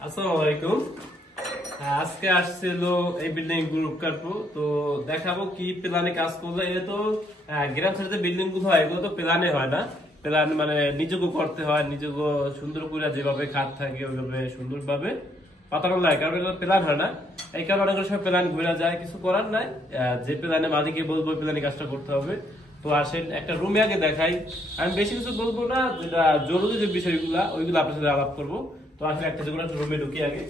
আসসালামু আলাইকুম। আজকে আসছিল এই বিল্ডিং গ্রুপ কাটবো, তো দেখাবো কি প্ল্যানে কাজ করলে। এ তো গ্রাম সাইডে বিল্ডিং গুলো হয়, এগুলো তো প্ল্যানে হয় না। প্ল্যান মানে নিজেকে করতে হয়, নিজেকে সুন্দর করে যেভাবে খাট থাকে ওইভাবে সুন্দর ভাবে পাতানো লাগে, কারণ এগুলো প্ল্যান হয় না। এই কারণে অনেক সময় প্ল্যান ঘুরে যায়, কিছু করার নাই। যে প্ল্যানে মালিককে বলবো প্ল্যানে কাজটা করতে হবে। তো আসেন একটা রুমে আগে দেখাই। আমি বেশি কিছু বলবো না, যেটা জরুরি যে বিষয়গুলা ওইগুলো আপনার সাথে আলাপ করবো। তো আসলে একটা যেগুলো রুমে ঢুকি আগে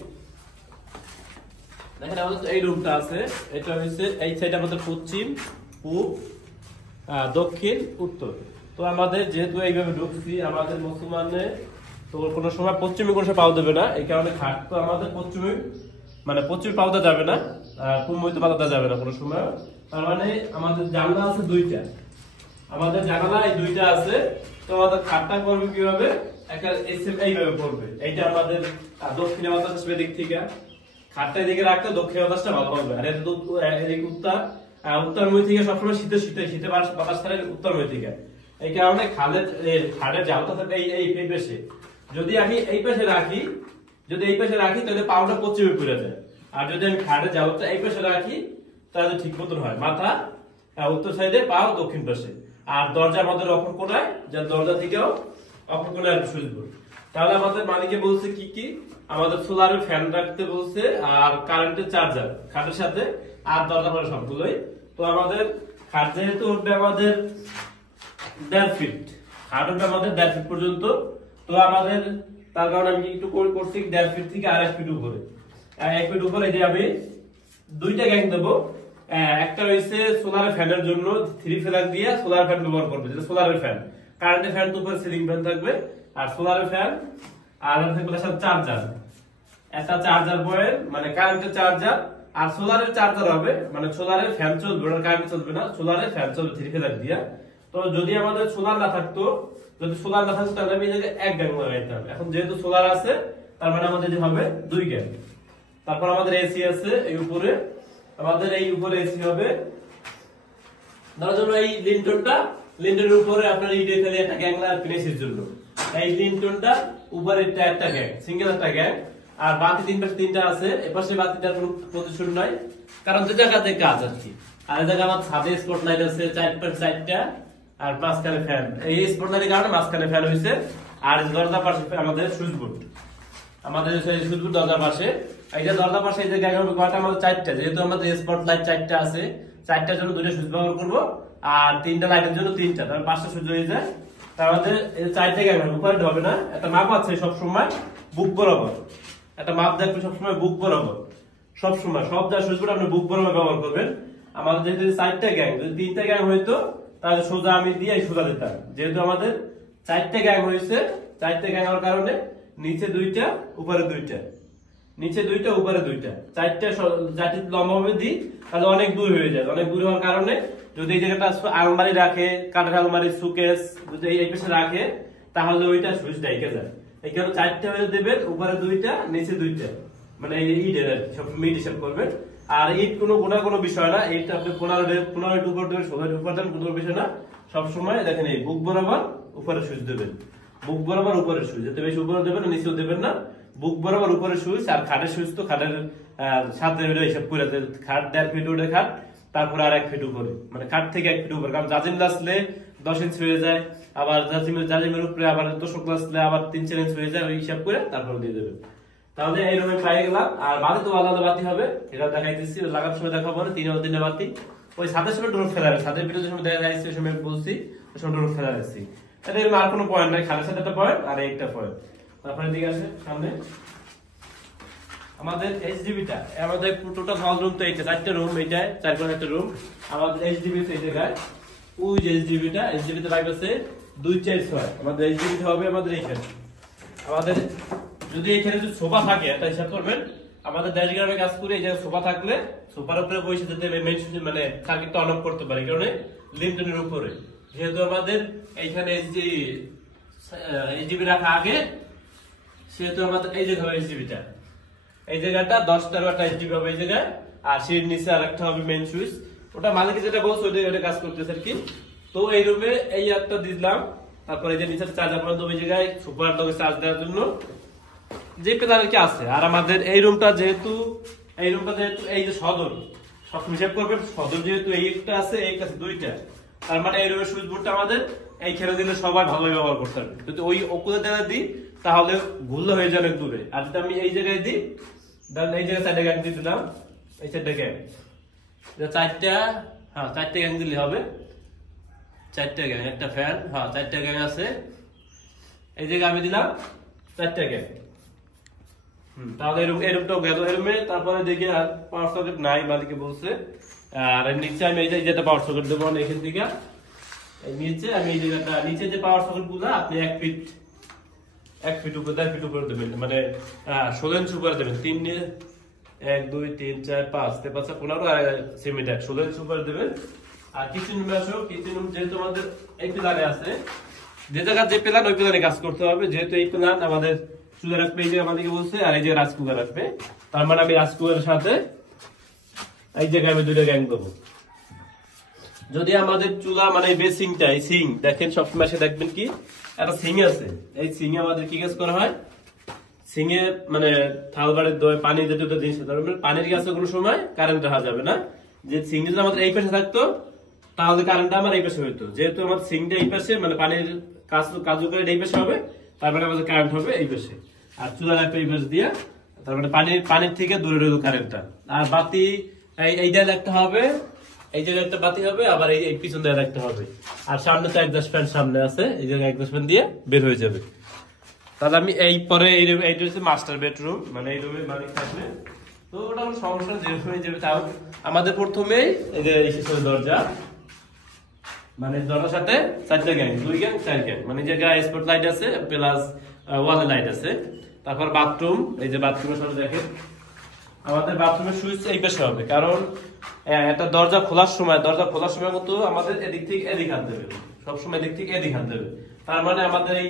দেখেন, আমাদের এই রুমটা আছে। এটা হচ্ছে এই সাইড আমাদের পশ্চিম, পূব, দক্ষিণ, উত্তর। তো আমাদের যেহেতু এইভাবে ঢুকছি, আমাদের মুসলমানে তো কোনো সময় পশ্চিমে কোনো সময় পাও দেবে না। এই কারণে খাট তো আমাদের পশ্চিমে মানে পশ্চিমে পাওয়া যাবে না, আর পূর্ব হইতে পাওয়া যাবে না কোনো সময়। তার মানে আমাদের জানলা আছে দুইটা, আমাদের জানালা এই দুইটা আছে। তো আমাদের খাটটা করবে কিভাবে, একটা এসএম এইভাবে করবে। এইটা আমাদের দক্ষিণে বাতাস আসবে দিক থেকে, খাটটা এদিকে রাখতে দক্ষিণ বাতাসটা ভালো হবে। আর এটা তো এদিকে উত্তরমুখী থেকে সবসময় শীতে শীতে শীতে বাতাস থাকে উত্তরমুখী থেকে। এই কারণে খাটের জালটা থাকে এই পাশে। যদি আমি এই পাশে রাখি, তাহলে পাউটা পশ্চিমে পড়ে যায়। আর যদি আমি খাটের জালটা এই পাশে রাখি তাহলে ঠিক মতন হয়। মাথা উত্তর সাইডে, পাও দক্ষিণ পাশে। আর দরজা আমাদের অপর কোনায়, যে দরজা থেকেও অপর কোনায় সুইচব। তাহলে আমাদের মালিকে বলছে কি কি, আমাদের সোলারের ফ্যান রাখতে বলছে, আর কারেন্টের চার্জার খাটের সাথে, আর দরজা পরে সবগুলোই। তো আমাদের খাট যেহেতু উঠবে আমাদের 1.5 ফিট, খাট উঠবে আমাদের 1.5 ফিট পর্যন্ত। তো আমাদের তার কারণে আমি একটু করছি 1.5 ফিট থেকে আর 1 ফিট উপরে। 1 ফিট উপরে যে আমি দুইটা গ্যাং দেবো। একটা হইছে সোলার ফ্যানের জন্য, 3 ফেলার দিয়ে সোলার ফ্যান ব্যবহার করবে, যেটা সোলারের ফ্যান। কারেন্টের ফ্যান তো উপরে সিলিং ফ্যান থাকবে, আর সোলারের ফ্যান। আর থাকবে সাথে চার্জার, একটা চার্জার পয়েন্ট, মানে কারেন্টের চার্জার। আর সোলারের চার্জার হবে, মানে সোলারের ফ্যান চলবে না, কারেন্ট চলবে না, সোলারের ফ্যান চলবে 3 ফেলার দিয়ে। তো যদি আমাদের সোলার না থাকতো, তাহলে আমি এই জায়গায় 1 গ্যাং লাগাইতে হবে। এখন যেহেতু সোলার আছে, তার মানে আমাদের যে হবে 2 গ্যাং। তারপর আমাদের এসি আছে এই উপরে, আমাদের এই উপরে এসি হবে। ধরার জন্য এই লিন্টনের উপরে আপনার ইটে ফেলে একটা গ্যাং লাগবে ফিনিশের জন্য। এই লিন্টনটা উপরে একটা গ্যাং, সিঙ্গেল একটা গ্যাং। আর বাতি 3 পাশে 3টা আছে, এপাশে বাতিটার কোনো পজিশন নাই, কারণ যে জায়গাতে কাজ আর কি। আর এই জায়গায় আমার ছাদে স্পট লাইট আছে 4 পাশে 4টা, আর মাঝখানে ফ্যান। এই স্পট লাইটের কারণে মাঝখানে ফ্যান হইছে। আর দরজার পাশে আমাদের সুইচ বোর্ড, আমাদের সুইচ বোর্ড দরজার পাশে। এইটা দরজার পাশে এই যে গ্যাং হবে কয়টা, আমাদের 4টা। যেহেতু আমাদের স্পট লাইট 4টা আছে, 4টার জন্য 2টা সুইচ ব্যবহার করব, আর 3টা লাইটের জন্য 3টা, তাহলে 5টা সুইচ হয়ে যায়। তার মধ্যে এই 4টা গ্যাং হবে, উপরে হবে না। একটা মাপ আছে সব সময় বুক বরাবর, একটা মাপ দেখবে সব সময় বুক বরাবর, সব সময় সব যা সুইচ বোর্ড আপনি বুক বরাবর ব্যবহার করবেন। আমাদের যেহেতু 4টা গ্যাং, যদি 3টা গ্যাং হইতো তাহলে সোজা আমি দিয়ে সোজা দিতাম। যেহেতু আমাদের 4টা গ্যাং হয়েছে, 4টা গ্যাং হওয়ার কারণে নিচে 2টা উপরে 2টা, নিচে 2টা উপরে 2টা, 4টা জাতি লম্বা ভাবে দিই, তাহলে অনেক দূর হয়ে যায়। অনেক দূর হওয়ার কারণে যদি এই জায়গাটা আলমারি রাখে, কাঠের আলমারি, সুকেস যদি এই পাশে রাখে, তাহলে ওইটা সুইচ ডাইকে যায়। এই কারণে 4টা হয়ে দেবেন, উপরে 2টা নিচে 2টা, মানে এই ইটের সব মিট হিসাব করবেন। আর ইট কোনো বিষয় না, এইটা আপনি 15 উপর দেবেন, 16 উপর দেবেন, কোনো বিষয় না। সবসময় দেখেন এই বুক বরাবর উপরে সুইচ দেবেন, বুক বরাবর উপরে সুইচ, যাতে বেশি উপরে দেবেন না নিচেও দেবেন না, বুক বরাবর উপরে সুইচ। আর খাটের সুইচ তো খাটের সাথে হিসাব করে, খাট 1.5 ফিট উঠে খাট, তারপরে আর 1 ফিট উপরে, মানে খাট থেকে 1 ফিট উপরে। কারণ জাজিম আসলে 10 ইঞ্চি হয়ে যায়, আবার জাজিমের উপরে আবার দশক আসলে আবার 3-4 ইঞ্চি হয়ে যায়, ওই হিসাব করে তারপর দিয়ে দেবেন। তাহলে এই রুমে পাই গেলাম। আর বাতি তো আলাদা বাতি হবে, এটা দেখাইতেছি, লাগানোর সময় দেখাবো না। 3 বাতি ওই ছাদের সময় ডোর ফেলা হবে, ছাদের ভিতরে সময় দেখা যাচ্ছে, ওই সময় বলছি ওই সময় ডোর ফেলা যাচ্ছি। তাহলে আর কোনো পয়েন্ট নাই, খালের সাথে একটা পয়েন্ট আর একটা পয়েন্ট। তারপরে দিকে আছে সামনে আমাদের এইচডিবিটা, আমাদের টোটাল হল রুম তো এইটা 4টা রুম, এইটায় 4 কোণে একটা রুম। আমাদের এইচডিবি এই জায়গায়, ওই যে এইচডিবিতে পাইপ আছে 2-4-6। আমাদের এইচডিবি হবে আমাদের এইখানে। আমাদের যদি এখানে যদি সোফা থাকে, একটা হিসাব করবেন, আমাদের দেশ গ্রামে কাজ করে এই জায়গায় সোফা থাকলে সোফার উপরে বসে যেতে মানে সার্কিটটা অন অফ করতে পারে, এই কারণে লিন্টনের উপরে। যেহেতু আমাদের এইখানে এইচডিবি রাখা আগে, সেহেতু আমাদের এই জায়গা হবে এইচডিবিটা, এই জায়গাটা 10-12টা এইচডিবি হবে এই জায়গায়। আর সেই নিচে আরেকটা হবে মেইন সুইচ, ওটা মালিক যেটা বলছে ওটা কাজ করতেছে আর কি। তো এই রুমে এই একটা দিলাম। তারপরে এই যে নিচে চার্জার পয়েন্ট ওই জায়গায় সুপার লগে চার্জ দেওয়ার জন্য। যে প্ল্যানের কি আছে। আর আমাদের এই রুমটা যেহেতু এই যে সদর সব হিসাব করবেন, সদর যেহেতু এই একটা আছে এই একটা আছে দুইটা, তার মানে এই রুমের সুইচ বোর্ডটা আমাদের এইখানে দিলে সবাই ভালোভাবে ব্যবহার করতে পারবে। যদি ওই ওকুলে দেওয়া দিই তাহলে ভুল হয়ে যাবে দূরে। আর যদি আমি এই জায়গায় দিই, তাহলে এই জায়গায় সাইডে গ্যাং দিয়ে দিলাম, এই সাইডে গ্যাং চারটা, হ্যাঁ 4টে গ্যাং দিলে হবে, 4টে গ্যাং, একটা ফ্যান, হ্যাঁ 4টে গ্যাং আছে। এই জায়গায় আমি দিলাম 4টে গ্যাং। তাহলে এই রুমটাও গেল। এই রুমে তারপরে দেখি আর পাওয়ার সকেট নাই, মালিকে বলছে। আর নিচে আমি এই যেটা পাওয়ার সকেট দেবো এখান থেকে নিচে, আমি এই জায়গাটা নিচে যে পাওয়ার সকেট গুলো আপনি 1 ফিট উপরে 1.5 ফিট উপরে দেবেন, মানে 16 ইঞ্চি উপরে দেবেন। 3 নিয়ে 1 2 3 4 5 5 15 আর সিমেন্ট 16 ইঞ্চি উপরে দেবেন। আর কিচেন রুমে আসো, কিচেন রুম যেহেতু আমাদের এই প্ল্যানে আছে, যে জায়গা যে প্ল্যান ওই প্ল্যানে কাজ করতে হবে। যেহেতু এই প্ল্যান আমাদের চুলা রাখবে, এই যে আমাদেরকে বলছে, আর এই যে রাইস কুকার রাখবে, তার মানে আমি রাইস কুকারের সাথে এই জায়গায় আমি 2টা গ্যাং দেবো। যদি আমাদের চুলা মানে বেসিংটা এই সিং দেখেন, সবসময় সে দেখবেন কি একটা সিং আছে, এই সিং এ আমাদের কি কাজ করা হয়, সিং এ মানে থালবাড়ির দই পানি জাতীয় জিনিস, পানির কাছে কোনো সময় কারেন্ট রাখা যাবে না। যে সিং যদি আমাদের এই পাশে থাকতো তাহলে কারেন্টটা আমার এই পাশে হইতো। যেহেতু আমার সিংটা এই পাশে, মানে পানির কাজু করে এই পাশে হবে, তারপরে আমাদের কারেন্ট হবে এই পাশে। আর চুলা রাখবে এই পাশে দিয়ে, তারপরে পানির থেকে দূরে রইল কারেন্টটা। আর বাতি এই দিয়ে রাখতে হবে, এই জায়গায় একটা বাতি হবে, আবার এই পিছন দিয়ে রাখতে হবে। আর সামনে তো একজাস্ট ফ্যান সামনে আছে, এই জায়গায় একজাস্ট ফ্যান দিয়ে বের হয়ে যাবে। তাহলে আমি এই পরে এইটা হচ্ছে মাস্টার বেডরুম, মানে এই রুমে মালিক থাকবে। তো ওটা কোনো সমস্যা যেভাবে যাবে। তাও আমাদের প্রথমেই এই যে দরজা, মানে দরজার সাথে 4টে গ্যাং, 2 গ্যাং 4 গ্যাং, মানে যে জায়গায় স্পট লাইট আছে প্লাস ওয়ালে লাইট আছে। তারপর বাথরুম, এই যে বাথরুমের সাথে দেখেন আমাদের বাথরুমের সুইচ এই পাশে হবে, কারণ একটা দরজা খোলার সময় কিন্তু আমাদের এদিক থেকে এদিক হাত দেবে, সবসময় এদিক থেকে এদিক হাত দেবে। তার মানে আমাদের এই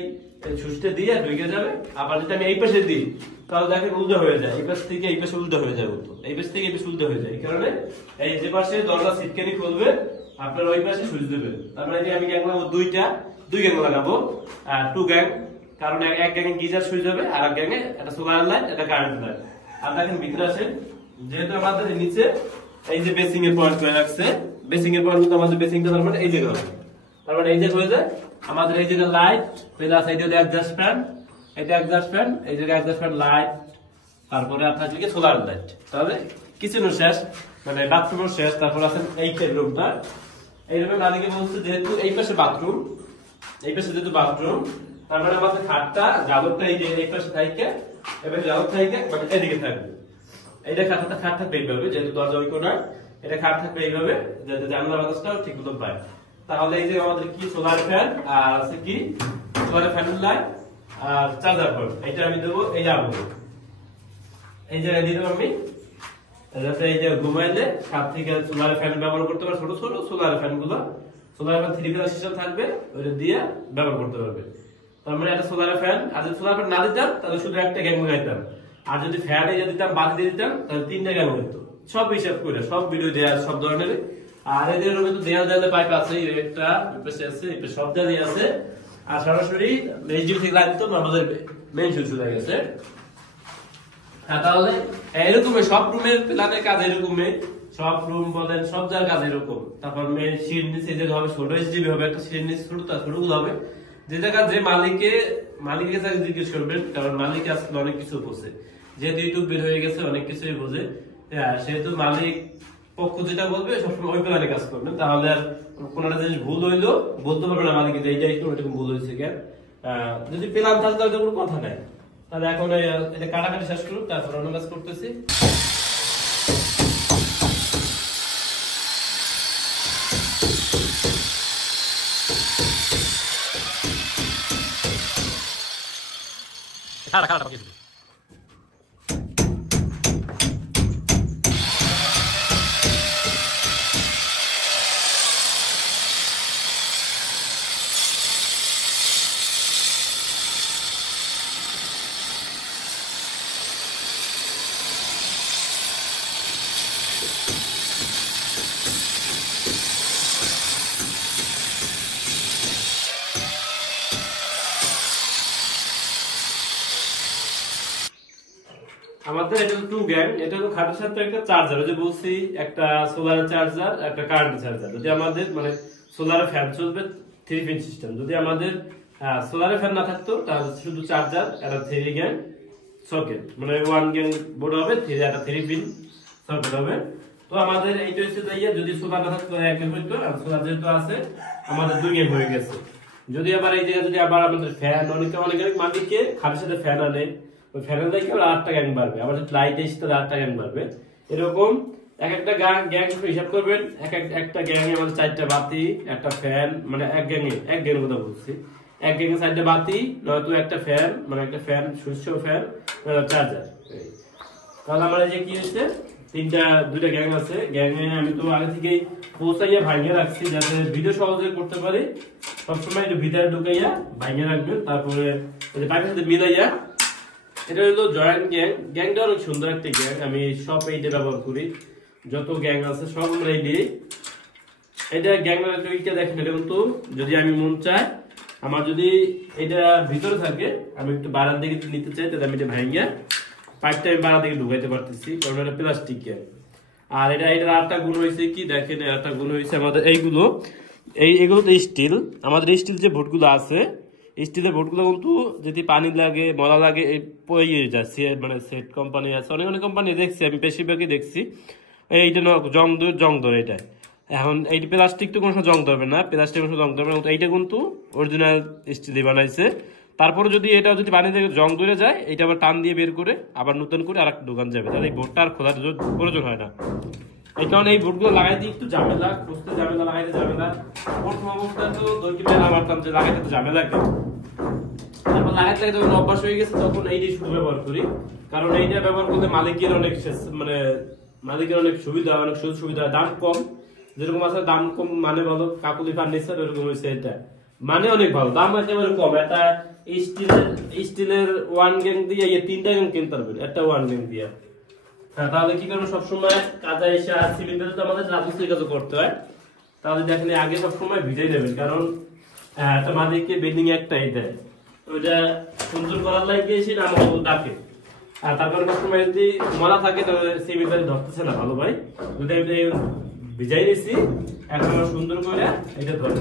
সুইচটা দিয়ে ঢুকে যাবে। আবার যদি আমি এই পাশে দিই তাহলে দেখেন উল্টো হয়ে যায়, এই পাশ থেকে এই পাশে উল্টো হয়ে যায়, এই পাশ থেকে এই পাশে উল্টো হয়ে যায়। এই কারণে এই যে পাশে দরজা সিটকানি খুলবে আপনার ওই পাশে সুইচ দেবেন। তার মানে আমি গ্যাং লাগাবো 2 গ্যাং লাগাবো, আর 2 গ্যাং, কারণ এক গ্যাং গিজার সুইচ হবে, আর এক গ্যাং একটা সোলার লাইট, একটা কারেন্ট লাইট। আর দেখেন ভিতরে আসেন, যেহেতু আমাদের নিচে এই যে বেসিং এর পয়েন্ট করে রাখছে, বেসিং এর পয়েন্ট কিন্তু আমাদের বেসিংটা তার মানে এই জায়গা হবে। তার মানে এই জায়গা হয়ে যায় আমাদের এই জায়গা লাইট প্লাস এই জায়গা এক্সস্ট ফ্যান, এটা এক্সস্ট ফ্যান, এই জায়গা এক্সস্ট ফ্যান লাইট, তারপরে আপনার দিকে সোলার লাইট। তাহলে কিচেনও শেষ, মানে বাথরুমও শেষ। তারপর আছেন এই রুমটা, এই রুমে মালিকে বলছে যেহেতু এই পাশে বাথরুম, এই পাশে যেহেতু বাথরুম, তার মানে আমাদের খাটটা জালরটা এই যে এই পাশে থাকে, এবার জালর থাকে মানে এদিকে থাকবে। এইটা খাট থাকবে এইভাবে, যেহেতু দরজা ওই কোণায়, এটা খাট থাকবে এইভাবে, যাতে জানলা বাতাসটাও ঠিক মতো পায়। তাহলে এই যে আমাদের কি সোলার ফ্যান, আর আছে কি সোলার ফ্যানের লাইট, আর চার্জার পোর্ট, এটা আমি দেবো এই যাবো এই জায়গায় দিয়ে দেবো আমি, যাতে এই যে ঘুমাইলে সাত থেকে সোলার ফ্যান ব্যবহার করতে পারে, ছোট ছোট সোলার ফ্যান গুলো, সোলার ফ্যান 3 পিলার সিস্টেম থাকবে, ওইটা দিয়ে ব্যবহার করতে পারবে। তার মানে একটা সোলার ফ্যান, আর যদি সোলার ফ্যান না দিতাম তাহলে শুধু একটা গ্যাং লাগাইতাম, আর যদি ফ্যান এই দিতাম বাতি দিয়ে দিতাম তাহলে 3টা গ্যাং হইতো। সব হিসাব করে সব ভিডিও দেওয়া সব ধরনের। আর এদের রুমে তো দেয়ালে পাইপ আছে, একটা পাশে আছে, এই সব জায়গায় আছে। আর সরাসরি মেইন থেকে লাইন তো আমাদের মেইন সুইচ চলে গেছে। হ্যাঁ, তাহলে এরকমই সব রুমের প্ল্যানের কাজ এরকমই, সব রুম বলেন সব জায়গার কাজ এরকম। তারপর মেইন সিট নিচে যে হবে ছোট এসডিবি হবে, একটা সিট নিচে ছোট, তার ছোটগুলো হবে। যে জায়গা যে মালিকের কাছে জিজ্ঞেস করবেন, কারণ মালিক আজকে অনেক কিছু বোঝে, যেহেতু ইউটিউব বের হয়ে গেছে অনেক কিছুই বোঝে। সেহেতু মালিক পক্ষ যেটা বলবে সবসময় ওই প্ল্যানে কাজ করবেন, তাহলে আর কোন একটা জিনিস ভুল হইলো বলতে পারবে না মালিক যে এইটা একটু এরকম ভুল হয়েছে কেন। যদি প্ল্যান থাকে তাহলে কোনো কথা নাই। তাহলে এখন এটা কাটাকাটি শেষ করুন, তারপর অন্য কাজ করতেছি। খাড়া খাড়া পাকিয়ে দিবি। আমাদের এটা টু গ্যাং, এটা হলো খাটের সাথে একটা চার্জার, ওই যে বলছি একটা সোলার চার্জার একটা কারেন্ট চার্জার। যদি আমাদের মানে সোলারে ফ্যান চলবে 3 পিন সিস্টেম, যদি আমাদের সোলারে ফ্যান না থাকতো তাহলে শুধু চার্জার একটা 3 গ্যাং সকেট, মানে 1 গ্যাং বোর্ড হবে, একটা 3 পিন সকেট হবে। তো আমাদের এইটা হচ্ছে যাইয়া যদি সোলার না থাকতো এক গ্যাং হইতো, আর সোলার যেহেতু আছে আমাদের 2 গ্যাং হয়ে গেছে। যদি আবার এই জায়গায় যদি আবার আমাদের ফ্যান অনেক মালিককে খাটের সাথে ফ্যান আনে, ওই ফ্যানের লাইকে আবার 8টা গ্যাং বাড়বে, আবার যদি লাইট এসে তাহলে 8টা গ্যাং বাড়বে। এরকম এক একটা গ্যাং হিসাব করবেন, একটা গ্যাংয়ে আমাদের 4টা বাতি, একটা ফ্যান, মানে এক গ্যাংয়ের কথা বলছি, এক গ্যাংয়ে 4টা বাতি, নয়তো একটা ফ্যান, মানে একটা ফ্যান শীর্ষ ফ্যান, চার্জার। তাহলে আমার এই যে কি হচ্ছে 2টা গ্যাং আছে। গ্যাংয়ে আমি তো আগে থেকেই পৌঁছাইয়া ভাঙিয়ে রাখছি যাতে ভিডিও সহজে করতে পারি। সবসময় একটু ভিতরে ঢুকাইয়া ভাঙিয়ে রাখবেন, তারপরে পাইপের সাথে মিলাইয়া। এটা হলো জয়েন্ট গ্যাং, গ্যাংটা অনেক সুন্দর একটা গ্যাং, আমি সব এইটা ব্যবহার করি, যত গ্যাং আছে সব আমরা এই দিই। এটা গ্যাংটা দেখেন, এটা কিন্তু যদি আমি মন চাই, আমার যদি এটা ভিতরে থাকে আমি একটু বাড়ার দিকে নিতে চাই, তাহলে আমি এটা ভাঙিয়া পাইপটা আমি বাড়ার দিকে ঢুকাইতে পারতেছি, কারণ এটা প্লাস্টিক গ্যাং। আর এটার আরেকটা গুণ হয়েছে কি দেখেন, একটা গুণ হয়েছে আমাদের এগুলো তো স্টিল, আমাদের স্টিল যে ভোটগুলো আছে, স্টিলের ভোটগুলো কিন্তু যদি পানি লাগে মলা লাগে পড়ে যায়, মানে সেট কোম্পানি আছে, অনেক কোম্পানি দেখছি আমি, বেশিরভাগই দেখছি এইটা জং ধরে। এটা এখন এই প্লাস্টিক তো কোনো জং ধরবে না, প্লাস্টিক কোনো জং ধরবে না, এইটা কিন্তু অরিজিনাল স্টিল বানাইছে। তারপরে যদি এটা যদি পানি থেকে জং ধরে যায়, এটা আবার টান দিয়ে বের করে আবার নতুন করে আর একটা দোকান যাবে, তাহলে এই ভোটটা আর খোলার প্রয়োজন হয় না। এই কারণে এই ভোটগুলো লাগাইতে একটু ঝামেলা, খুঁজতে ঝামেলা, লাগাইতে ঝামেলা। প্রথম অবস্থায় তো দইটি মেলা মারতাম যে লাগাইতে তো ঝামেলা কেন, তারপর লাগাইতে যখন অভ্যাস হয়ে গেছে তখন এইটাই শুধু ব্যবহার করি, কারণ এইটা ব্যবহার করলে মালিকের অনেক সুবিধা, অনেক সুযোগ সুবিধা, দাম কম। যেরকম আছে দাম কম মানে ভালো, কাকুলি ফার্নিচার ওরকম হয়েছে, এটা মানে অনেক ভালো, দাম একেবারে কম। এটা স্টিলের 1 গ্যাং দিয়ে 3টা গ্যাং কিনতে পারবেন, একটা 1 গ্যাং দিয়ে। হ্যাঁ, তাহলে কি করবো, সবসময় কাজে এসে আর সিলিন্ডার তো আমাদের রাজস্বী কাজ করতে হয়, তাহলে দেখেন আগে সবসময় ভিজাই নেবেন, কারণ একটা মালিককে বিল্ডিং একটাই দেয়, ওইটা সুন্দর করার লাগে এসে আমাকে ডাকে। আর তারপরে সবসময় যদি মরা থাকে তাহলে সিলিন্ডার ধরতেছে না ভালো ভাই, যদি ভিজাই নিছি এখন সুন্দর করে এটা ধরে,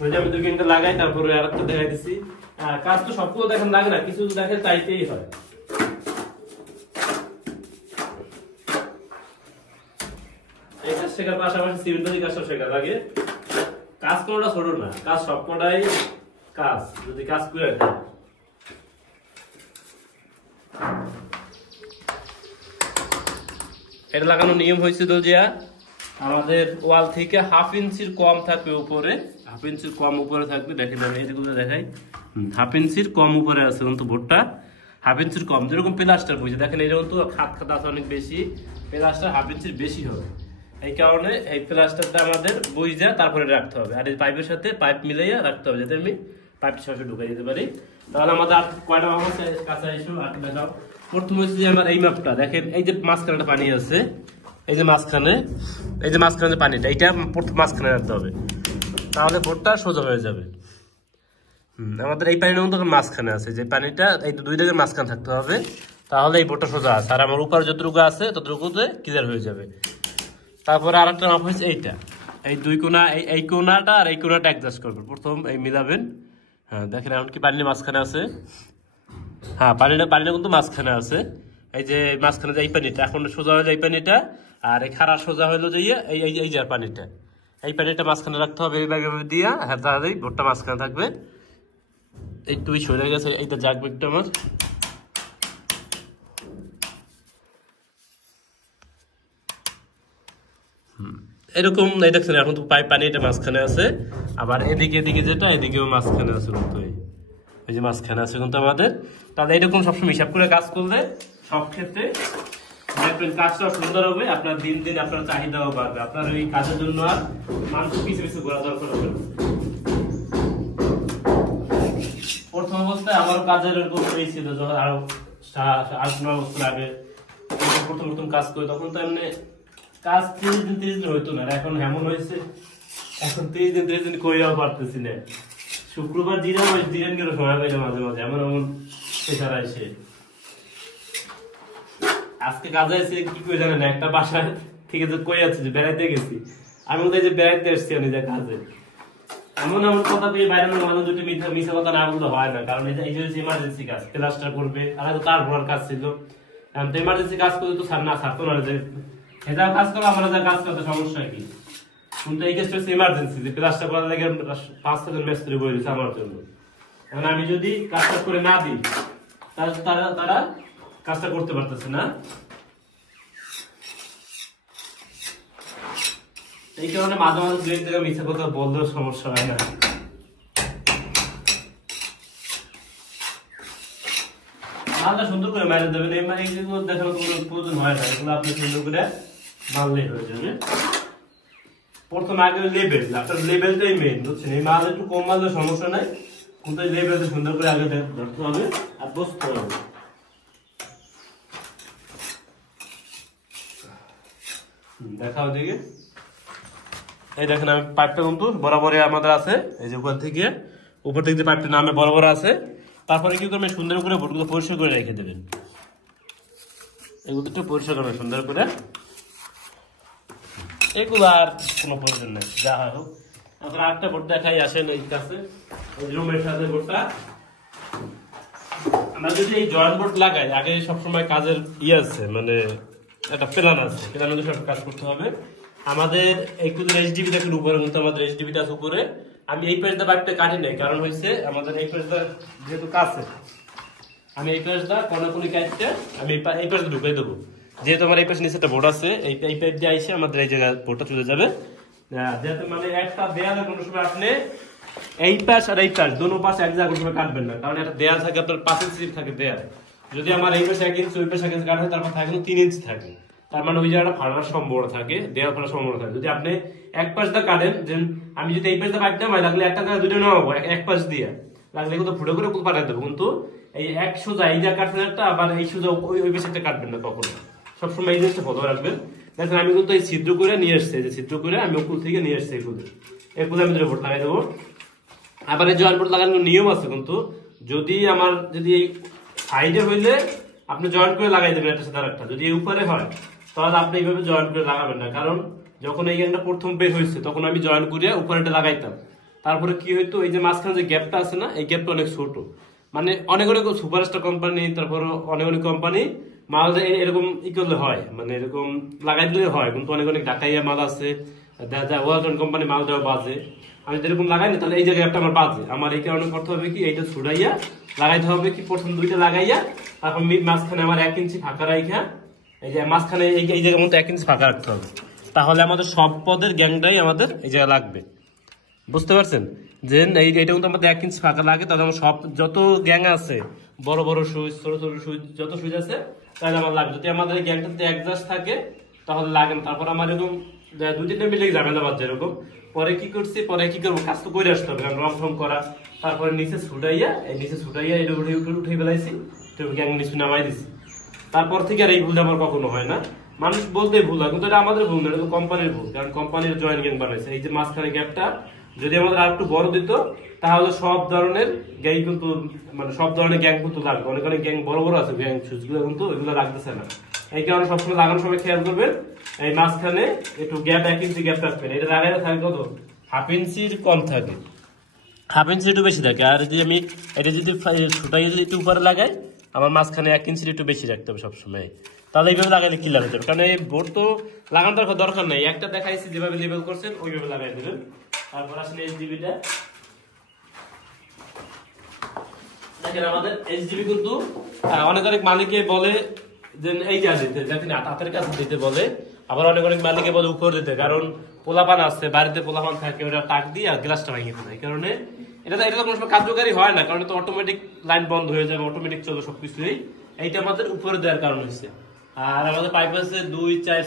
ওই যে আমি 2 ঘন্টা লাগাই, তারপরে আর একটা দেখাই দিচ্ছি। কাজ তো সবগুলো দেখেন লাগে না, কিছু দেখেন চাইতেই হয়। শেখার পাশাপাশি সিমেন্টের কাজটা শেখা লাগে, কাজ কোনোটা ছোট না, কাজ সবকটাই কাজ, যদি কাজ করে রাখেন। এটা লাগানোর নিয়ম হয়েছে তো যে আমাদের ওয়াল থেকে 1/2 ইঞ্চির কম থাকবে উপরে, 1/2 ইঞ্চির কম উপরে থাকবে। দেখেন আমি এইগুলো দেখাই, 1/2 ইঞ্চির কম উপরে আছে কিন্তু ভোটটা 1/2 ইঞ্চির কম, যেরকম প্লাস্টার বুঝে দেখেন এইরকম তো খাত আছে অনেক বেশি, প্লাস্টার 1/2 ইঞ্চির বেশি হবে। এই কারণে এই প্লাস্টারটা আমাদের বুঝে তারপরে রাখতে হবে, আর এই পাইপের সাথে পাইপ মিলাইয়া রাখতে হবে, যাতে আমি পাইপটা সরাসরি ঢুকাই দিতে পারি। তাহলে আমাদের আর কয়টা মাপ আছে কাছে এসো আর দেখাও। প্রথম হচ্ছে যে আমার এই মাপটা দেখেন, এই যে মাঝখানে পানি আছে, এই যে মাঝখানে যে পানিটা, এইটা প্রথম মাঝখানে রাখতে হবে, তাহলে বোটটা সোজা হয়ে যাবে। আমাদের এই পানিটা কিন্তু মাঝখানে আছে, যে পানিটা এই 2 দিকের মাঝখানে থাকতে হবে, তাহলে এই বোটটা সোজা আছে, আর আমার উপর যতটুকু আছে ততটুকুতে ক্লিয়ার হয়ে যাবে। তারপরে আর একটা মাপ হচ্ছে এইটা, এই 2 কোণা, এই কোণাটা আর এই কোণাটা অ্যাডজাস্ট করবেন, প্রথম এই মিলাবেন। হ্যাঁ দেখেন এখন কি পানি মাঝখানে আছে, হ্যাঁ পানিটা কিন্তু মাঝখানে আছে, এই যে মাঝখানে যে এই পানিটা এখন সোজা হয়ে যায় এই পানিটা, আর এই খাড়া সোজা হইলো যে এই যে পানিটা, এই পানিটা মাঝখানে রাখতে হবে এইভাবে দিয়া, হ্যাঁ তাহলেই ভোটটা মাঝখানে থাকবে। এই 2 সরে গেছে, এইটা জাগবে একটু আমার, এরকম এই দেখছেন এখন তো পানি এটা মাঝখানে আছে, আবার এদিকে যেটা এদিকেও মাঝখানে আছে, কিন্তু এই যে মাঝখানে আছে কিন্তু আমাদের। তাহলে এরকম সবসময় হিসাব করে কাজ করলে সব ক্ষেত্রে দেখবেন কাজটাও সুন্দর হবে, আপনার দিন দিন আপনার চাহিদাও বাড়বে, আপনার এই কাজের জন্য আর মানুষ পিছু করা দরকার হবে। প্রথম অবস্থায় আমার কাজের এরকম হয়েছিল, যখন আরো 8-9 বছর আগে প্রথম কাজ করি, তখন তো এমনি কাজ 30 দিন হইতো না, এখন এমন হয়েছে এখন 30 দিন কইরাও পারতেছি না। শুক্রবার দিন গেলে সময় পাইলে মাঝে মাঝে এমন শেখার আসে। আজকে কাজে এসে কি করে জানেন, একটা বাসায় থেকে যে কই আছে যে বেড়াইতে গেছি, আমি বলতে যে বেড়াইতে এসছি আমি যে কাজে, এমন এমন কথা পেয়ে বাইরে মানুষ দুটো মিথ্যা কথা না বলতে হয় না, কারণ এই যে ইমার্জেন্সি কাজ প্লাস্টার করবে, আর তার ভরার কাজ ছিল, ইমার্জেন্সি কাজ করলে তো না ছাড়তো না, যে এটাও কাজ করো আমরা যা কাজ করতে সমস্যা কি, কিন্তু এই কেসটা হচ্ছে ইমার্জেন্সি, যে প্লাস্টার করার লাগে 5-6 জন মিস্ত্রি বলে দিচ্ছে আমার জন্য। এখন আমি যদি কাজটা করে না দিই তারা কাজটা করতে পারতেছে না, এই কারণে মাঝে মাঝে দুই জায়গায় মিথ্যা কথা বললেও সমস্যা হয় না। মালটা সুন্দর করে মাইরে দেবেন, এইগুলো দেখার কোনো প্রয়োজন হয় না, এগুলো আপনি সুন্দর করে মারলেই হয়ে যাবে। প্রথম আগে লেবেল, আপনার লেবেলটাই মেন, বুঝছেন? এই মাল একটু কম মারলে সমস্যা নাই, কিন্তু এই লেবেলটা সুন্দর করে আগে ধরতে হবে আর বসতে হবে। দেখাও দিকে, এই দেখেন আমি পাইপটা কিন্তু বরাবরই আমাদের আছে, এই যে উপর থেকে যে পাইপটা নামে বরাবর আছে। তারপরে কি করবেন, সুন্দর করে বোর্ডগুলো পরিষ্কার করে রেখে দেবেন, এগুলো একটু পরিষ্কার করবেন সুন্দর করে, এগুলো আর কোনো প্রয়োজন নেই, যা হয় হোক। এখন আরেকটা বোর্ড দেখাই, আসেন এই কাছে, রুমের সাথে বোর্ডটা আমরা যদি এই জয়েন্ট বোর্ড লাগাই, আগে সবসময় কাজের আছে, মানে একটা প্ল্যান আছে, প্ল্যান সব কাজ করতে হবে। আমাদের একটু এইচডিবি দেখেন উপরে, কিন্তু আমাদের এইচডিবিটা আছে উপরে, আমি এই পাশটা পাইপটা কাটি নাই, কারণ হয়েছে আমাদের এই পাশটা যেহেতু কাছে, আমি এই পাশটা কোনাকুনি কাটতে আমি এই পাশটা ঢুকাই দেবো, যেহেতু আমার এই পাশে নিচে একটা বোর্ড আছে, এই পাইপ দিয়ে আইসে আমাদের এই জায়গায় বোর্ডটা চলে যাবে, যেহেতু মানে একটা দেয়ালে কোনো সময় আপনি এই পাশ আর এই পাশ দুটো পাশ এক জায়গায় কোনো সময় কাটবেন না, কারণ একটা দেয়াল থাকে আপনার 5 ইঞ্চি থাকে দেয়াল, যদি আমার এই পাশে 1 ইঞ্চি ওই পাশে 1 ইঞ্চি কাটা হয়, তারপর থাকে 3 ইঞ্চি থাকে, তার মানে ওই জায়গাটা ফাটার সম্ভাবনা থাকে, দেয়াল ফাটার সম্ভাবনা থাকে। যদি আপনি এক পাশ দিয়ে কাটেন, যে আমি যদি এই পাশ দিয়ে পাইপ দেওয়া হয়, লাগলে একটা দুটো নেওয়াবো এক পাশ দিয়ে, লাগলে কিন্তু ফুটো করে পাঠাই দেবো, কিন্তু এই এক সোজা এই জায়গা কাটবেন একটা, আবার এই সোজা ওই পাশে একটা কাটবেন না কখনো, সবসময় এই জিনিসটা ফলো রাখবেন। দেখেন আমি কিন্তু এই ছিদ্র করে নিয়ে এসছি, যে ছিদ্র করে আমি উপর থেকে নিয়ে এসছি, এগুলো আমি বোর্ড লাগাই দেবো। আবার এই জয়েন্ট বোর্ড লাগানোর নিয়ম আছে, কিন্তু যদি এই সাইডে হইলে আপনি জয়েন্ট করে লাগাই দেবেন একটা সাথে একটা, যদি এই উপরে হয় তাহলে আপনি এইভাবে জয়েন্ট করে লাগাবেন না, কারণ যখন এই গ্যাংটা প্রথম বের হয়েছে তখন আমি জয়েন্ট করে উপরেটা লাগাইতাম, তারপরে কি হইতো, এই যে মাঝখানে যে গ্যাপটা আছে না, এই গ্যাপটা অনেক ছোট, মানে অনেক সুপারস্টার কোম্পানি, তারপর অনেক কোম্পানি মাল এরকম ই করলে হয়, মানে এরকম লাগাই দিলে হয়, কিন্তু অনেক ঢাকাইয়া মাল আছে, ওয়ালটন কোম্পানি মাল দেওয়া বাজে, আমি যেরকম লাগাই না, তাহলে এই জায়গায় একটা আমার বাজে, আমার এই কারণে করতে হবে কি, এইটা ছুড়াইয়া লাগাইতে হবে কি, প্রথম দুইটা লাগাইয়া তারপর মাঝখানে আমার 1 ইঞ্চি ফাঁকা রাখা, এই যে মাঝখানে এই জায়গার মধ্যে 1 ইঞ্চি ফাঁকা রাখতে হবে, তাহলে আমাদের সব পদের গ্যাংটাই আমাদের এই জায়গায় লাগবে, বুঝতে পারছেন? যে এইটা কিন্তু আমাদের 1 ইঞ্চি ফাঁকা লাগে, তাহলে আমার সব যত গ্যাং আছে, বড় বড় সুইচ, ছোট ছোট সুইচ, যত সুইচ আছে তাহলে আমার লাগবে। যদি আমাদের এই গ্যাংটাতে অ্যাডজাস্ট থাকে তাহলে লাগে না। তারপর আমার এরকম 2-3টা মিলে ঝামেলা বাজছে এরকম, পরে কি করবো, কাজ তো করে আসতে হবে, রং ফং করা, তারপরে নিচে ছুটাইয়া এটা উঠে ফেলাইছি, গ্যাং নিচে নামাই দিছি, তারপর থেকে আর এই ভুলটা আমার কখনো হয় না। মানুষ বলতে ভুল হয়, কিন্তু এটা আমাদের ভুল না, এটা তো কোম্পানির ভুল, কারণ কোম্পানির জয়েন্ট গ্যাং বানাইছে। এই যে মাঝখানে গ্যাপটা যদি আমাদের আর একটু বড় দিত, তাহলে সব ধরনের গ্যাং কিন্তু, মানে সব ধরনের গ্যাং কিন্তু লাগবে, অনেক গ্যাং বড় বড় আছে গ্যাং সুইচগুলো, কিন্তু এগুলো লাগতেছে না। এই কারণে সবসময় লাগানোর সময় খেয়াল করবেন, এই মাঝখানে একটু গ্যাপ 1 ইঞ্চি গ্যাপ রাখবেন, এটা লাগাইলে থাকে কত, 1/2 ইঞ্চির কম থাকে, 1/2 ইঞ্চি একটু বেশি থাকে। আর যদি আমি এটা যদি ছুটাই যদি একটু উপরে লাগাই, আমার মাঝখানে 1 ইঞ্চির একটু বেশি রাখতে হবে সবসময়, তাহলে এইভাবে লাগাইলে ক্লিয়ার হয়ে যাবে। কারণ এই বোর্ড তো লাগানোর দরকার নেই, একটা দেখাইছি যেভাবে লেবেল করছেন ওইভাবে লাগাই দেবেন। তারপর আসলে এইচডিবিটা দেখেন, আমাদের এইচডিবি কিন্তু অনেক মালিকে বলে যে এই যা দিতে, দেখেন হাতের কাছে দিতে বলে, আবার অনেক মালিকে বলে উপরে দিতে, কারণ পোলাপান আছে বাড়িতে, পোলাপান থাকে, ওরা টাক দিয়ে আর গ্লাসটা ভেঙে ফেলে, এই কারণে এটা তো কোনো সময় কার্যকারী হয় না, কারণ তো অটোমেটিক লাইন বন্ধ হয়ে যাবে, অটোমেটিক চলবে সবকিছুই, এইটা আমাদের উপরে দেওয়ার কারণ হচ্ছে। আর আমাদের পাইপ আছে 2, 4,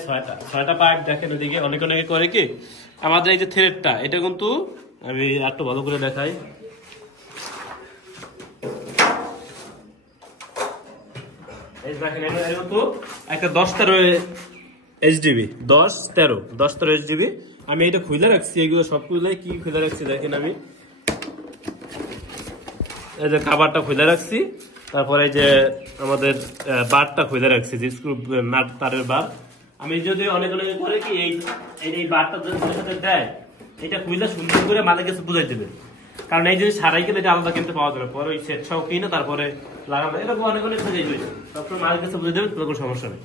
6টা পাইপ, দেখেন ওদিকে অনেকে করে কি, আমাদের এই যে থ্রেডটা, এটা কিন্তু আমি একটু ভালো করে দেখাই, এই দেখেন এর কিন্তু একটা 10-13 এইচডিবি, 10-13 এইচডিবি, আমি এটা খুলে রাখছি, এগুলো সব কি খুলে রাখছি দেখেন, আমি এই যে কাভারটা খুলে রাখছি, তারপরে যে আমাদের বারটা খুলে রাখছি, যে স্ক্রু তারের বার। আমি যদি অনেক করে কি এই বারটা সাথে দেয়, এটা খুলে সুন্দর করে মালিক কাছে বুঝাই দেবে। কারণ এই জিনিস সারাই গেলে এটা আলাদা কিনতে পাওয়া যাবে, পরে ওই সেট সহ কিনে তারপরে লাগানো, এরকম অনেক সাজাই দেবে। তখন মালিক কাছে বুঝে দেবে, কোনো সমস্যা নেই।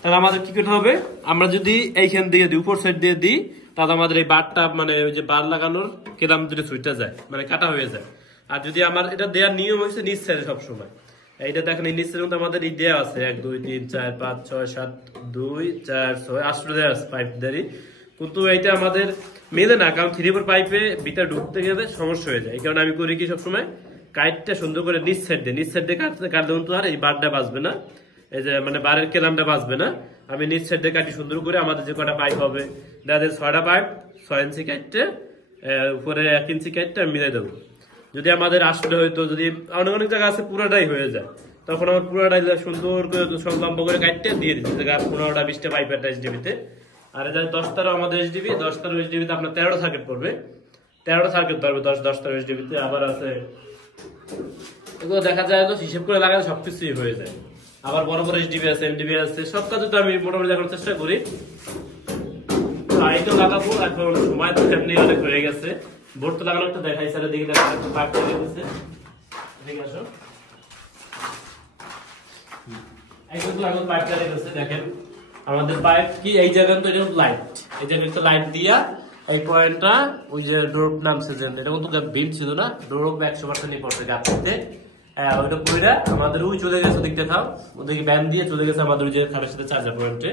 তাহলে আমাদের কি করতে হবে, আমরা যদি এইখান দিয়ে দিই, উপর সাইড দিয়ে দিই, তাহলে আমাদের এই বারটা মানে ওই যে বার লাগানোর কেদাম দুটো ছুটে যায়, মানে কাটা হয়ে যায়। আর যদি আমার এটা দেওয়ার নিয়ম হয়েছে নিচ সাইডে সবসময়, এইটা দেখেন এই নিচ সাইডের মধ্যে আমাদের এই দেওয়া আছে 1 2 3 4 5 6 7 2 4 6 8 দেওয়া আছে পাইপ দেরি। কিন্তু এইটা আমাদের মেলে না, কারণ 3/4 পাইপে ভিতরে ঢুকতে গেলে সমস্যা হয়ে যায়। এই কারণে আমি করি কি সবসময় কাইটটা সুন্দর করে নিচ সাইড দিয়ে কাটলে কিন্তু আর এই বারটা বাঁচবে না, এই যে মানে বারের কেদামটা বাঁচবে না। আমি নিচ সাইড দিয়ে কাটি সুন্দর করে, আমাদের যে কটা পাইপ হবে দেখা 6টা পাইপ 6 ইঞ্চি কাটতে, উপরে 1 ইঞ্চি কাটতে আমি মিলাই দেবো। যদি আমাদের আসলে হয়তো যদি অনেক জায়গা আছে পুরোটাই হয়ে যায়, তখন আমার পুরোটাই সুন্দর করে সব লম্বা করে কাটতে দিয়ে দিচ্ছি 15টা 20টা পাইপের এইচডিবিতে। আর এটা 10টারও আমাদের এইচডিবি, 10টার এইচডিবিতে আপনার 13টা সার্কিট পড়বে, 13টা সার্কিট ধরবে 10টার এইচডিবিতে। আবার আছে এগুলো দেখা যায় তো হিসেব করে লাগালে সবকিছুই হয়ে যায়। আবার বড় বড় এইচডিবি আছে, এমডিবি আছে, সব কাজে তো আমি মোটামুটি দেখানোর চেষ্টা করি। এইটা লাগাবো, এখন সময় তো এমনি অনেক হয়ে গেছে। বোর্ড তো লাগানো একটা দেখাই স্যার, দেখি পাইপ থেকে দিচ্ছে, দেখে আসো। দেখেন আমাদের পাইপ কি এই জায়গা তো এটা লাইট, এই জায়গায় তো লাইট দিয়া এই পয়েন্টটা ওই যে ডোরপ নামছে, যে এটা কিন্তু বিম ছিল না, ডোরপ 100% পড়ছে গাছতে, ওইটা পুরোটা আমাদের ওই চলে গেছে, দিক দেখাও ওদিকে ব্যান দিয়ে চলে গেছে আমাদের ওই যে তারের সাথে চার্জার পয়েন্টে।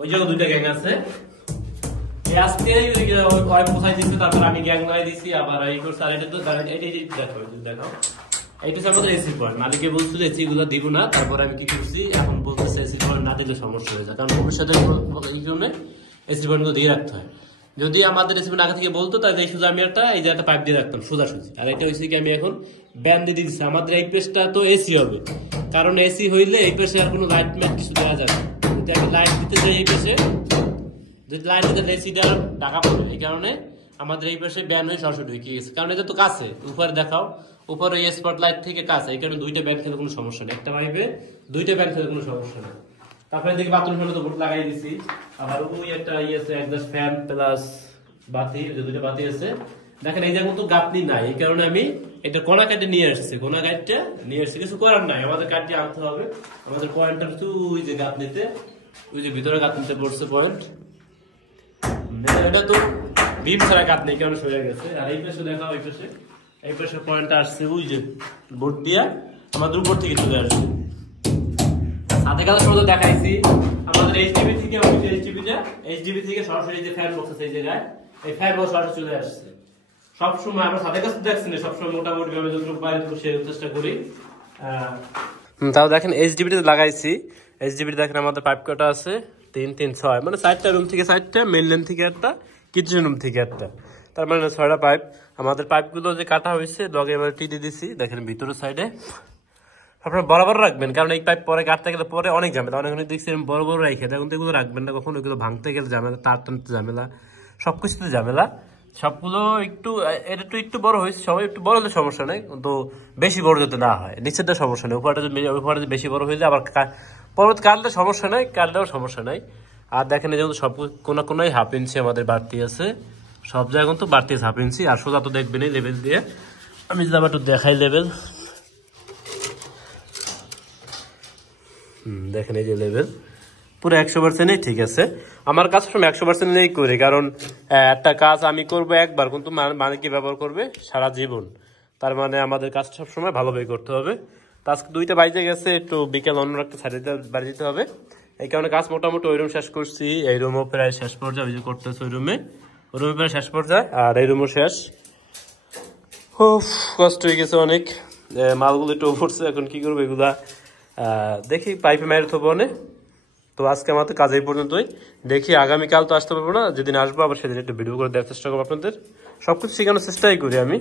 ওই জায়গায় 2টা গ্যাং আছে, আজকে পোষাই দিচ্ছে, তারপর আমি গ্যাং লাগাই দিচ্ছি আবার এই করছে। আর এটা তো দেখাও এইটা আমাদের এসি পয়েন্ট, মালিকে বলছিল এসি গুলো দিব না, তারপর আমি কি করছি এখন বলতেছে এসি পয়েন্ট না দিলে সমস্যা হয়ে যায়, কারণ ভবিষ্যতে এই জন্য এসি পয়েন্ট গুলো দিয়ে রাখতে হয়। যদি আমাদের এসি পয়েন্ট আগে থেকে বলতো তাহলে এই সোজা আমি এই যে একটা পাইপ দিয়ে রাখতাম সোজাসুজি। আর এটা হয়েছে কি আমি এখন ব্যান দিয়ে দিচ্ছি, আমাদের এই পেজটা তো এসি হবে, কারণ এসি হইলে এই পেজে আর কোনো লাইট ম্যাট কিছু দেওয়া যাবে। যদি আমি লাইট দিতে চাই এই পেজে, যদি লাইট দিতে এসি দেওয়ার টাকা পড়বে, এই কারণে আমাদের এই পাশে ব্যান হয়ে সরাসরি ঢুকে গেছে। কারণ এটা তো কাছে, উপরে দেখাও উপরে এই স্পট লাইট থেকে কাছে, এই কারণে 2টা ব্যান খেলে কোনো সমস্যা নেই, একটা পাইপে 2টা ব্যান খেলে কোনো সমস্যা নেই। তারপরে দেখি বাথরুম ফ্যানে তো বোর্ড লাগাই দিছি, আবার ওই একটা আছে একজাস্ট ফ্যান প্লাস বাতি, যে 2টা বাতি আছে। দেখেন এই যে কিন্তু গাঁথনি নাই, এই কারণে আমি এটা কোনা কাটে নিয়ে আসছি, কোনা কাটটা নিয়ে আসছি, কিছু করার নাই, আমাদের কাটটি আনতে হবে। আমাদের পয়েন্টটা হচ্ছে ওই যে গাঁথনিতে, ওই যে ভিতরে গাঁথনিতে পড়ছে পয়েন্ট, এটা তো বিম ছাড়া কাট নেই, কারণ সরে গেছে। আর এই পাশে দেখাও, এই পাশে পয়েন্টটা আসছে ওই যে বোর্ড দিয়া আমাদের উপর থেকে চলে আসছে। সাথে কাছে সঙ্গে দেখাইছি আমাদের এইচডিবি থেকে, এইচডিবি থেকে সরাসরি যে ফ্যান বক্স আছে এই জায়গায়, এই ফ্যান বক্স সরাসরি চলে আসছে। সবসময় আমরা সাথে কাছে দেখছি না, সবসময় মোটামুটি ভাবে যতটুকু পারি সে চেষ্টা করি। তাও দেখেন এইচডিবিতে লাগাইছি, এইচডিবিতে দেখেন আমাদের পাইপ কাটা আছে 3 3 6, মানে 4টা রুম থেকে 4টা, মেন লেন থেকে একটা, কিচেন রুম থেকে একটা, তার মানে 6টা পাইপ। আমাদের পাইপগুলো যে কাটা হয়েছে লগে এবার টিডি দিছি, দেখেন ভিতরের সাইডে আপনারা বরাবর রাখবেন, কারণ এই পাইপ পরে কাটতে গেলে পরে অনেক ঝামেলা, অনেক দেখছি বড় বড় রেখে দেখুন, এগুলো রাখবেন না কখনো, এগুলো ভাঙতে গেলে ঝামেলা, তার টানতে ঝামেলা, সবকিছুতে ঝামেলা। সবগুলো একটু এটা একটু বড় হয়েছে, সবাই একটু বড় হলে সমস্যা নেই, কিন্তু বেশি বড় যাতে না হয়, নিচেরটা সমস্যা নেই, উপরে বেশি বড় হয়ে যায় আবার পরবর্তী কাটলে সমস্যা নাই, কাটলেও সমস্যা নাই। আর দেখেন এই যেমন সব কোনায় 1/2 ইঞ্চি আমাদের বাড়তি আছে, সব জায়গায় কিন্তু বাড়তি আছে 1/2 ইঞ্চি। আর সোজা তো দেখবেন এই লেভেল দিয়ে, আমি যদি আবার একটু দেখাই লেভেল, দেখেন এই যে লেভেল পুরো 100% ঠিক আছে। আমার কাজ সব 100% নেই করি, কারণ একটা কাজ আমি করবো একবার, কিন্তু মালিককে ব্যবহার করবে সারা জীবন, তার মানে আমাদের কাজ সবসময় ভালোভাবে করতে হবে। তো আজকে 2টা বাজে গেছে, একটু বিকেল অন্য একটা সাইডে বাড়ি যেতে হবে, এই কারণে কাজ মোটামুটি ওই রুম শেষ করছি, এই রুমও প্রায় শেষ পর্যায়ে, ওই যে করতেছে ওই রুমে প্রায় শেষ পর্যায়ে, আর এই রুমও শেষ। খুব কষ্ট হয়ে গেছে অনেক, মালগুলো একটু পড়ছে, এখন কি করবো এগুলা দেখি পাইপে মেরে থবো অনেক। তো আজকে আমাদের কাজ এই পর্যন্তই, দেখি আগামীকাল তো আসতে পারবো না, যেদিন আসবো আবার সেদিন একটু ভিডিও করে দেওয়ার চেষ্টা করবো, আপনাদের সবকিছু শেখানোর চেষ্টাই করি আমি।